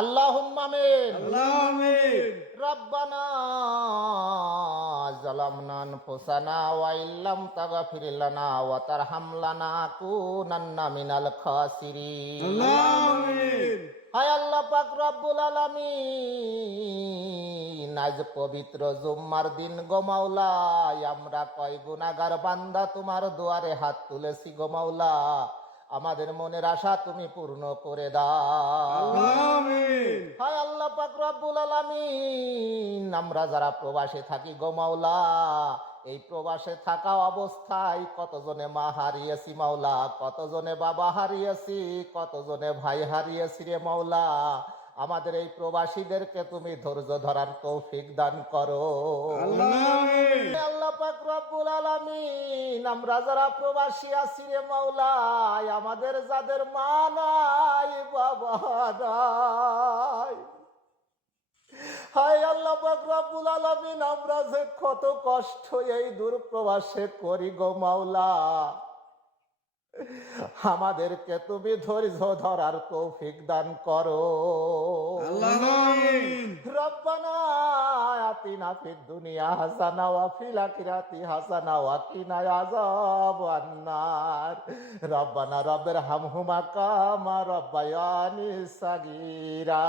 আল্লাহুম্মা আমিন। আমিন। রব্বানা যালামনা আনফুসানা ওয়া ইল্লাম তাগফির লানা ওয়া তারহাম লানাকুনান্না মিনাল খাসিরিন। আমিন। হায় আল্লাহ পাক রব্বুল আলামিন, আজ পবিত্র জুম্মার দিন গো মাওলা, আমরা কয় গুনাহগার বান্দা তোমার দুয়ারে হাত তুলেছি গো মাওলা, আমাদের মনের আশা তুমি পূর্ণ করে দাও। আমিন। হায় আল্লাহ পাক রব্বুল আলামিন, আমরা যারা প্রবাসে থাকি গো মাওলা, এই প্রবাসে থাকা অবস্থায় কতজনে মা হারিয়েছি মাওলা, কতজনে বাবা হারিয়েছি, কতজনে ভাই হারিয়েছি রে মাওলা, আমাদের এই প্রবাসীদেরকে তুমি ধৈর্য ধরার তৌফিক দান করো। আমিন। আল্লাহ পাক রব্বুল আলামিন, আমরা যারা প্রবাসী আছি রে মাওলা, আমাদের যাদের মা নাই বাবা নাই, হায় আল্লাহ পাক রব্বুল আলামিন, আমরা যে কত কষ্ট এই দূর প্রবাসে করি গো মাওলা, আমাদেরকে তুমি ধৈর্য ধরার তৌফিক দান করো। আমিন। রব্বানা আতিনা ফিদ দুনিয়া হাসানা ওয়া ফিল আখিরাতি হাসানা ওয়া কিনা আযাবান নার। রব্বানা রব্বির হামহুমা কামা রাব্বায়ানি সাগীরা।